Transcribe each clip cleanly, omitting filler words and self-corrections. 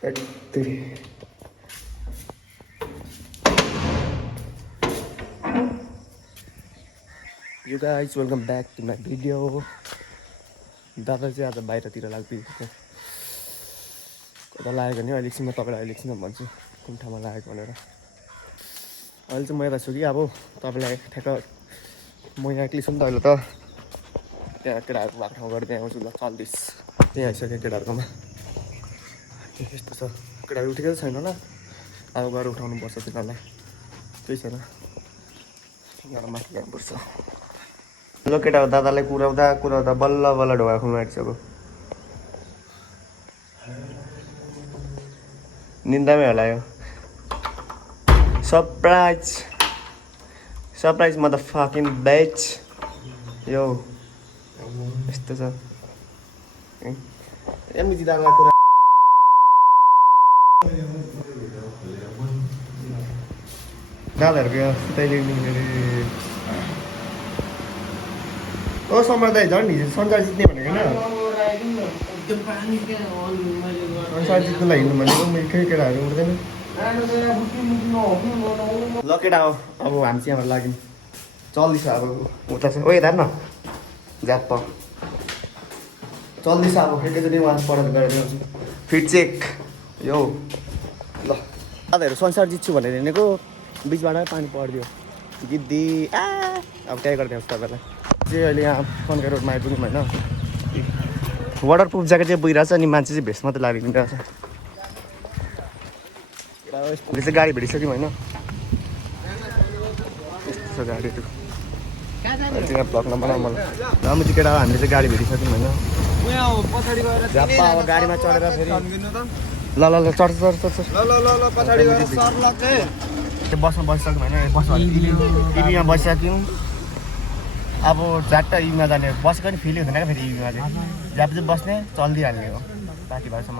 You guys, welcome back to my video. दादा चाहिँ आज बाहिरतिर लाग्दिएको कता लागेको नि अहिले एकछिन म तपाईँलाई अहिले एकछिन भन्छु कुन ठाउँमा लागेको भनेर। अहिले चाहिँ म यता छु कि अब तपाईँलाई ठ्याक्क म यहाँ एक्लै छु नि त अहिले त त्यहाँ केटाहरूको भएको ठाउँ गरेर त्यहाँ आउँछु ल चल्दैछ त्यहाँ आइसक्यो केटाहरूकोमा यस्तो छ केटाहरू उठेकै छैन होला अब गएर उठाउनुपर्छ तिनीहरूलाई त्यही छैन यहाँ माथि जानुपर्छ। ल केटा दादालाई कुराउँदा बल्ल बल्ल ढोका खुल्नु आँटिसक्यो निन्दामै होला यो सरप्राइज मदरफकिङ ब्याच यो यस्तो छ एमजी दादालाई कुरा दादाहरूको सुताइदिनु ओ समर दाइ झन् हिजो संसार जित्ने भनेको होइन संसार जित्नुलाई हिँड्नु भनेको मैले केही केटाहरू उठ्दैन ल केटा हो अब हामी चाहिँ यहाँबाट लाग्यौँ चल्दैछ अब उता चाहिँ ओ यता न ज्याप चल्दैछ अब एकैचोटि उहाँ पढाएर गरेर ल्याउँछु फिट चेक यो ल दादाहरू संसार जित्छु भनेर हिँडेको बिचबाट पानी परिदियो गिद्दी अब ट्याग गरिदिनुहोस् तपाईँलाई चाहिँ अहिले यहाँ कन्का रोडमा आइपुग्यौँ होइन वाटर प्रुफ ज्याकेट चाहिँ बुइरहेको छ अनि मान्छे चाहिँ भेस्ट मात्रै लागिदिरहेको छ यसले चाहिँ गाडी भेटिसक्यौँ होइन यस्तो छ गाडीहरू अहिले चाहिँ यहाँ भ्लगमा बनाऊँ मलाई राम्रो चाहिँ केटा हामीले चाहिँ गाडी भेटिसक्यौँ होइन झ्याप्पा अब गाडीमा चढेर फेरि ल ल ल चढ्छ बसमा बसिसक्यौँ होइन बसमा टिभीमा बसिसक्यौँ अब झ्याट्ट इभीमा जाने बसेको नि फिल हुँदैन क्या फेरि इभीमा चाहिँ झ्याप चाहिँ बस्ने चल्दिहाल्ने हो बाँकी भएसम्म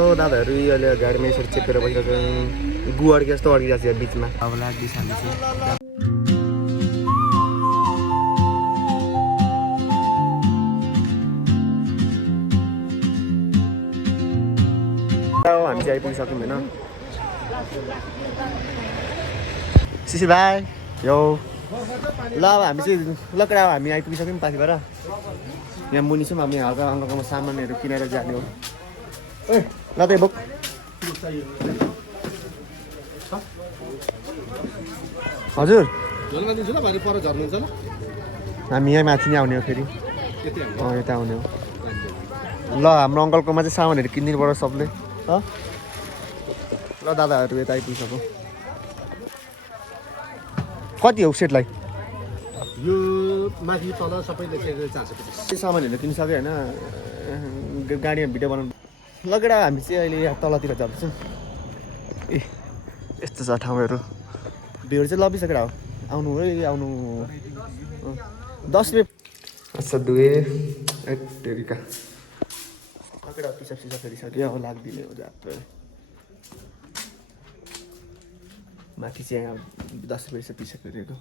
हो दादाहरू अहिले गाडीमा यसरी चेक गरेर बसिरहेको गु अड्के जस्तो अड्किरहेको छ बिचमा अब लाग्दैछ हामी चाहिँ आइपुगिसक्यौँ होइन सिसी भाइ यो ल अब हामी चाहिँ ल केटा हामी आइपुगिसक्यौँ पाथिबाट यहाँ मुनि छौँ हामी हल्का अङ्कलकोमा सामानहरू किनेर जाने हो ए ल त बोक हजुर हामी यहाँ माथि नै आउने हो फेरि यता आउने हो ल हाम्रो अङ्कलकोमा चाहिँ सामानहरू किनिदिनु पर्छ सबले ल दादाहरू यता आइपुगिसक्यो कति हो सेटलाई यो माथि तल सबै लेखेर 450 सामानहरू किनिसक्यो होइन गाडीमा भिडियो बनाउनु लगेर हामी चाहिँ अहिले यहाँ तलतिर जाँदैछौँ ए यस्तो छ ठाउँहरू भिड चाहिँ लबिसकेर हो आउनु है आउनु 10 रुपियाँ अच्छा दुए टेरिका लगेर पिसा फेरिसक्यो अब लाग्दिने हो जात्रै माथि चाहिँ यहाँ 10 रुपियाँ पिसा फेरिएको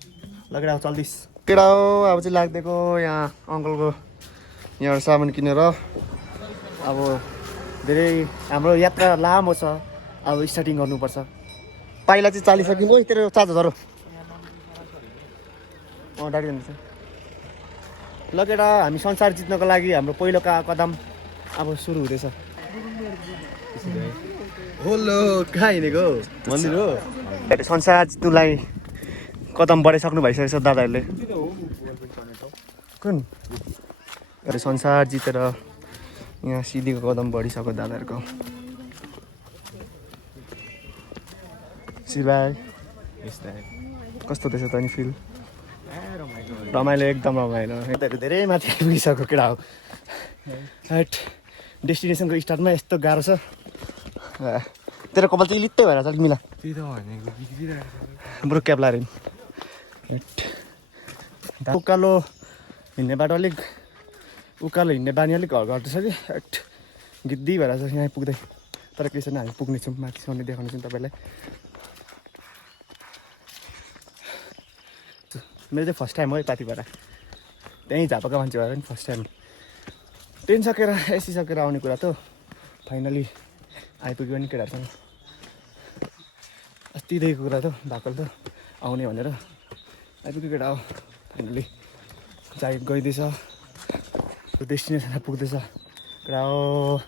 लगेर अब चल्दैछ केटा हो अब चाहिँ लाग्दिएको यहाँ अङ्कलको यहाँबाट सामान किनेर अब धेरै हाम्रो यात्रा लामो छ अब स्टार्टिङ गर्नुपर्छ पाइला चाहिँ चालिसक्यौँ ओ तेरो चार्जहरू डाडी जान्छ ल केटा हामी संसार जित्नको लागि हाम्रो पहिलो कदम अब सुरु हुँदैछ होलो कहाँ हिँडेको मन्दिर हो संसार जित्नुलाई कदम बढाइसक्नु भइसकेको छ दादाहरूले कुन अरे संसार जितेर यहाँ सिधीको कदम बढिसक्यो दादाहरूको शिवाय कस्तो रहेछ त नि फिल रमाइलो एकदम रमाइलो धेरै माथि आइपुगिसक्यो केटा हो राइट डेस्टिनेसनको स्टार्टमा यस्तो गाह्रो छ तेरो कपाल चाहिँ लित्तै भएर छ अलिक मिला बरु क्याब लाएर उकालो हिँड्ने बाटो अलिक उकालो हिँड्ने बानी अलिक घट्दैछ कि गिद्दी भएर छ यहाँ पुग्दै तर के छैन हामी पुग्नेछौँ माथिसम्म देखाउनेछौँ तपाईँलाई मेरो चाहिँ फर्स्ट टाइम हो पाथिबाट त्यहीँ झापाको मान्छे भएर पनि फर्स्ट टाइम ट्रेन सकेर एसी सकेर आउने कुरा त फाइनली आइपुग्यो नि केटाहरूसँग अस्तिदेखिको कुरा त भाकल त आउने भनेर आइपुग्यो केटा हो फाइनली गइदिएछ डेस्टिनेसनमा पुग्दैछ केटा हो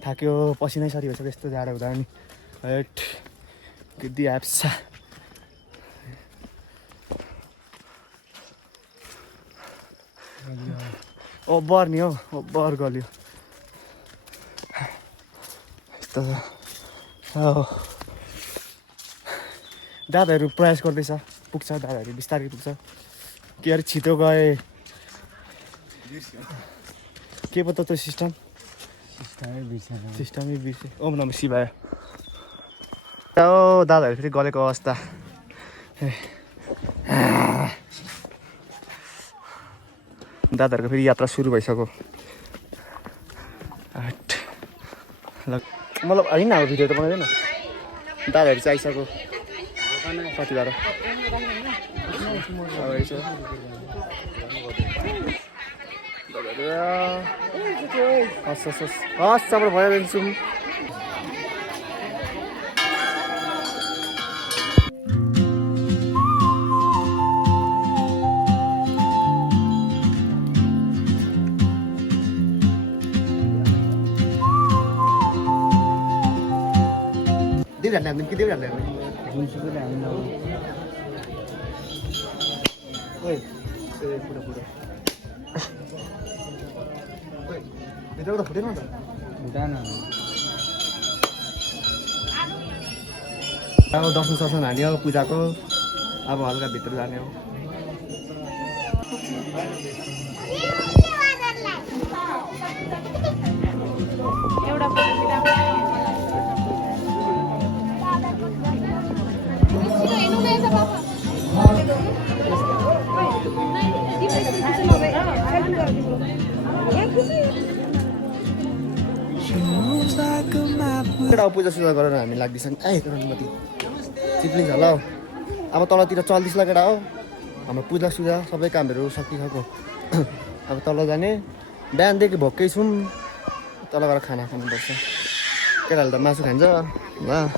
थाक्यो पसिनै सरी भइसक्यो यस्तो जाडो हुँदा पनि हेट गिद्दी एप्स ओभर नि हौ ओभर गल्यो यस्तो दादाहरू प्रयास गर्दैछ पुग्छ दादाहरू बिस्तारै पुग्छ के अरे छिटो गए के पो त त्यो सिस्टमै बिर्से ओम नम शिवाय ओ दादाहरू फेरि गलेको अवस्था दादाहरूको फेरि यात्रा सुरु भइसक्यो मतलब होइन अब भिडियो त बनाउँदैन दादाहरू चाहिँ आइसक्यो कति बाह्र हस् सबै भइदिन्छु कि देव जाने भित्र त फुटेन त अब दर्शन सर्शन हाल्यो पूजाको अब हल्का भित्र जाने हो पूजा सुजा गरेर हामी लाग्दैछ नि कति चिप्लिन्छ होला हौ अब तलतिर चल्दैछ ल केटा हो हाम्रो पूजा सुजा सबै कामहरू सकिसक्यो अब तल जाने बिहानदेखि भोकै छौँ तल गएर खाना खानुपर्छ केटाहरूले त मासु खान्छ ल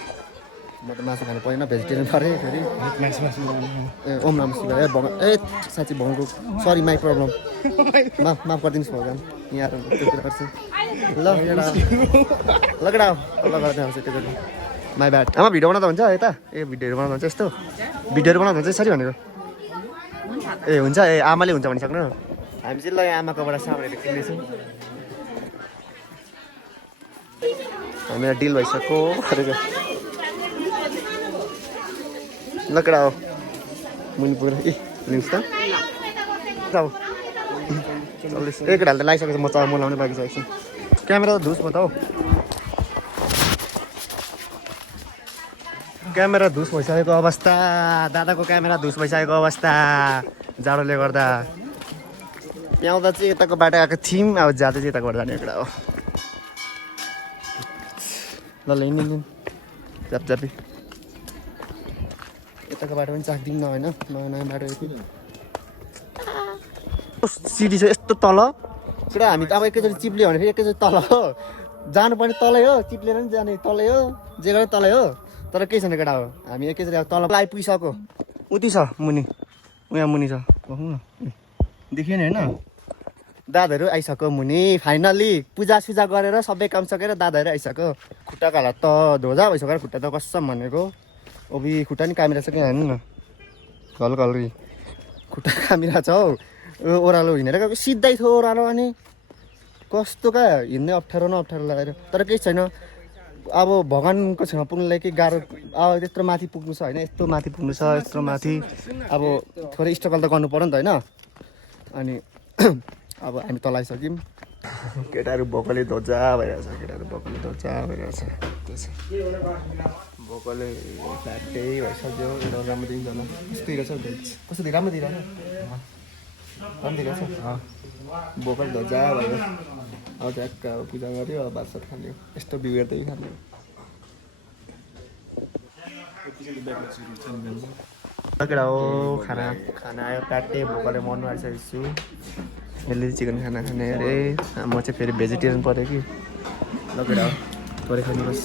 म त मासु खानु परेन भेजिटेरियन परेँ फेरि ए ओम नम शिवाय ए साँच्ची भगवानको सरी माई प्रब्लम माफ गरिदिनुहोस् भगवान् यहाँ त्यो कुरा गर्छु ल केटा तल गर्दै आउँछ त्यो माई ब्याड आमा भिडियो बनाउँदा हुन्छ यता ए भिडियोहरू बनाउँदा हुन्छ यस्तो भिडियोहरू बनाउँदा हुन्छ यसरी भनेको ए हुन्छ ए आमाले हुन्छ भनिसक्नु हामी चाहिँ ल यहाँ आमाकोबाट सामानहरू किन्दैछौँ हामीलाई डिल भइसक्यो ल केटा हो मुनि पुगेर ए लिनुहोस् त अब चल्दैछ एक केटाहरूले त लगाइसकेको छ म चला म लाउने बाँकी छ एकछिन क्यामेरा त धुस म त हौ क्यामेरा धुस भइसकेको अवस्था दादाको क्यामेरा धुस भइसकेको अवस्था जाडोले गर्दा प्याउँदा चाहिँ यताको बाटो आएको थियौँ अब जाँदा चाहिँ यताको बाटो जाने केटा हो ल हिँड्नु जापी यताको बाटो पनि चाख्दिउँ न होइन नयाँ नयाँ बाटो यति सिडी छ यस्तो तल पुरा हामी अब एकैचोटि चिप्लियो भने फेरि एकैचोटि तल हो जानुपर्ने तलै हो चिप्लेर पनि जाने तलै हो जे गरेर तलै हो तर केही छैन केटा हो हामी एकैचोटि अब तल आइपुगिसक्यो उति छ मुनि उहाँ मुनि छ न देखियो नि होइन दादाहरू आइसक्यो मुनि फाइनल्ली पूजासुजा गरेर सबै काम सकेर दादाहरू आइसक्यो खुट्टाको हालत त धोजा भइसक्यो खुट्टा त कसम भनेको ओबी खुट्टा नि कामिरा छ कि हेर्नु न घलघलरी खुट्टा कामिरा छ हौ ओह्रालो हिँडेर गएको सिधै थियो ओह्रालो अनि कस्तो क्या हिँड्ने अप्ठ्यारो न अप्ठ्यारो लागेर तर केही छैन अब भगवान्को छेउमा पुग्नुलाई के गाह्रो अब त्यत्रो माथि पुग्नु छ होइन यस्तो माथि पुग्नु छ यत्रो माथि अब थोरै स्ट्रगल त गर्नु पऱ्यो नि त होइन अनि अब हामी तल आइसक्यौँ केटाहरू भोकले धोजा भइरहेछ केटाहरू भोकले धोजा भइरहेछ भोकले फ्ल्याटै भइसक्यो एउटा राम्रो देखिन्छ होला कस्तो दिइरहेछ कस्तो राम्रो दिइरहेछ राम्रो दिइरहेछ भोकल धोजा भयो अब ट्याक्क पूजा गऱ्यो अब भातसात खाने यस्तो बिग्रिँदै खाने केटा हो खाना खाना आयो प्याटे भोकले मर्नु आइसकेको छु यसले चिकन खाना खाने अरे म चाहिँ फेरि भेजिटेरियन पऱ्यो कि ल केटा हो थोरै खानुपर्छ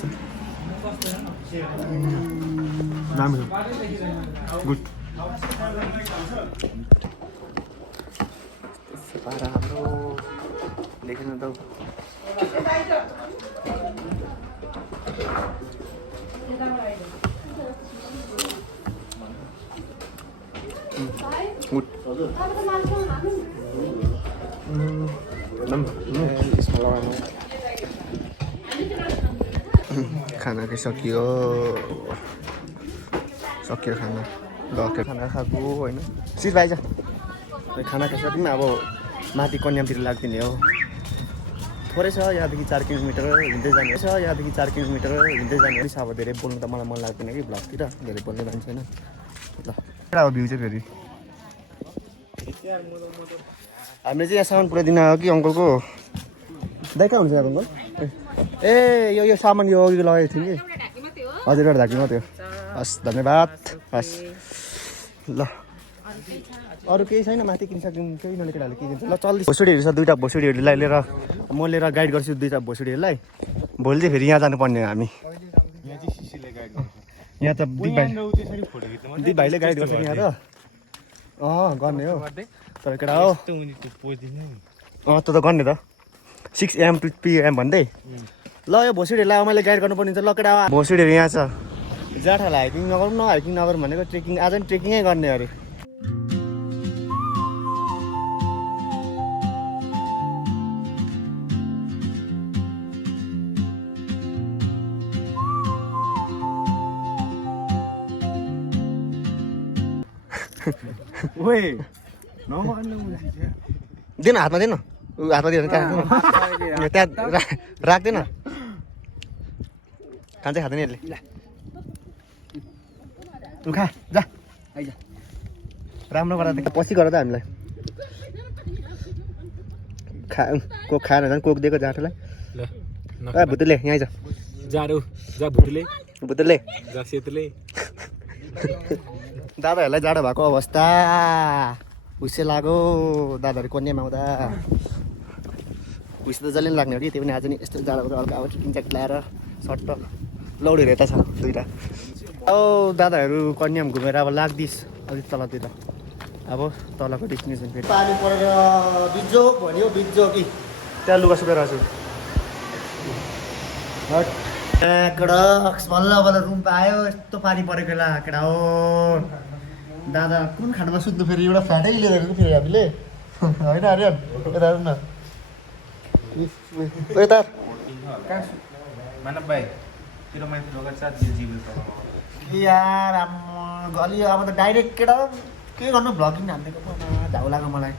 राम्रो गुड पारा हाम्रो देखेन त गुड खाना चाहिँ सकियो खाना डक्टर खाना खाएको होइन सिट भाइ खाना खाइसक्यौँ अब माथि कन्यामतिर लाग्दिने हो थोरै छ यहाँदेखि 4 किलोमिटर हिँड्दै जाने छ यहाँदेखि 4 किलोमिटर हिँड्दै जाने अब धेरै बोल्नु त मलाई मन लाग्दैन कि भ्लगतिर धेरै बोल्ने मान्छे होइन ल अब भ्यू चाहिँ फेरि हामीले चाहिँ यहाँसम्म पुऱ्याइदिन आयो कि अङ्कलको दाइ कहाँ हुन्छ अङ्कल ए यो सामान यो अघि लगाएको थिएँ कि हजुर एउटा ढाकी मात्रै हो हस् धन्यवाद हस् ल अरू केही छैन माथि किनिसक्यौँ केही नले केटाहरूले के किन्छ ल चल्दै भोसडीहरू छ 2टा भोसडीहरूलाई लिएर म लिएर गाइड गर्छु 2टा भोसडीहरूलाई भोलि चाहिँ फेरि यहाँ जानुपर्ने हो हामी यहाँ त दिप भाइले गाइड गर्छ कि यहाँ त गर्ने हो तर केटा हो त गर्ने त 6 AM to 3 AM भन्दै ल यो भोसडीहरूलाई अब मैले गाइड गर्नुपर्ने हुन्छ ल केटा भोसडीहरू यहाँ छ जाठालाई हाइकिङ नगरौँ न हाइकिङ नगरौँ भनेको ट्रेकिङ आज पनि ट्रेकिङै गर्ने अरे दिन हातमा दिनु हातमा दिनु त्यहाँ राख्दैन खान्छ खाँदैन यसले खा जा आइज राम्रो गरेर पछि गर त हामीलाई कोक खाएन झन् कोक दिएको जाठोलाई ए भुतुले यहाँ आइज भुतुले दादाहरूलाई जाडो भएको अवस्था हुस्से लाग्यो दादाहरू कन्यामा आउँदा हुस्से त जसले पनि लाग्ने हो कि त्यो पनि आज नि यस्तो जाडो हल्का अब किन्छ ल्याएर सट्ट लौडीहरू यता छ 2टा औ दादाहरू कन्याम घुमेर अब लाग्दिस अलिक तलतिर अब तलको डेस्टिनेसन फेरि पानी परेर बिजोक भन्यो बिजोकी त्यहाँ लुगा सुकाएर छु कडक्स बल्ल बल्ल रुम पायो यस्तो पानी परेको बेला केटा हो दादा कुन खानामा सुत्नु फेरि एउटा फ्ल्याटै लिएर फेरि हामीले होइन आर्यन यता हेर्नु न यता मानव भाइ तेरो माथि लगेर साथ जीवन यार गलियो अब त डाइरेक्ट केटा के गर्नु भ्लगिङ हान्दिएको झाउ लाग्यो मलाई